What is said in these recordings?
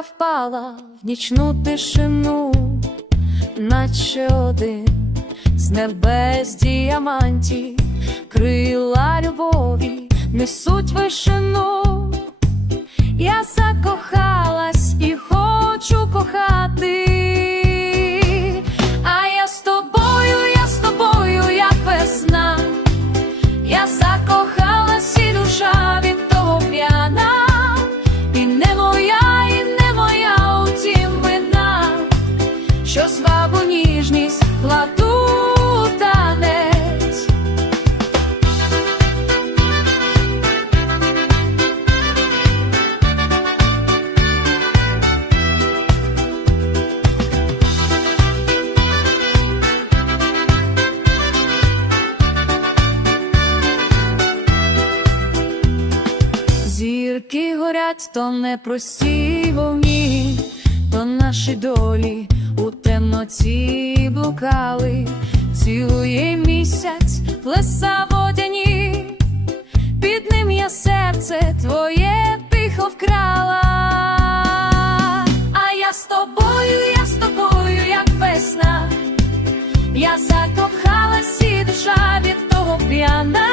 впала в нічну тишину, наче один з небес діамантів, крила любові несуть вишину. Я що ніжність танець. Зірки горять, то не прості вогні, то наші долі темноті блукали, цілує місяць, плеса водяні, під ним я серце твоє тихо вкрала. А я з тобою, я з тобою, як весна. Я закохалась і душа від того п'яна,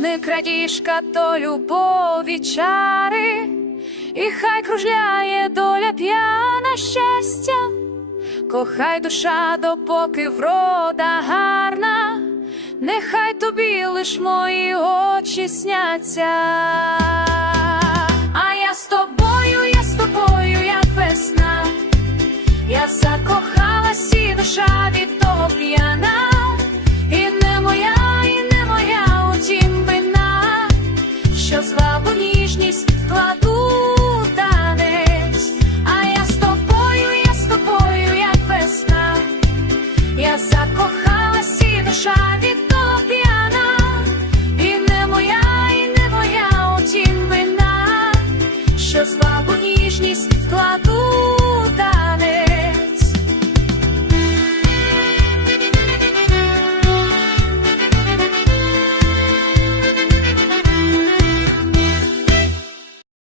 не крадіжка, то любові чари, і хай кружляє доля п'яна щастя, кохай душа, допоки врода гарна, нехай тобі лиш мої очі сняться. вічність вклад.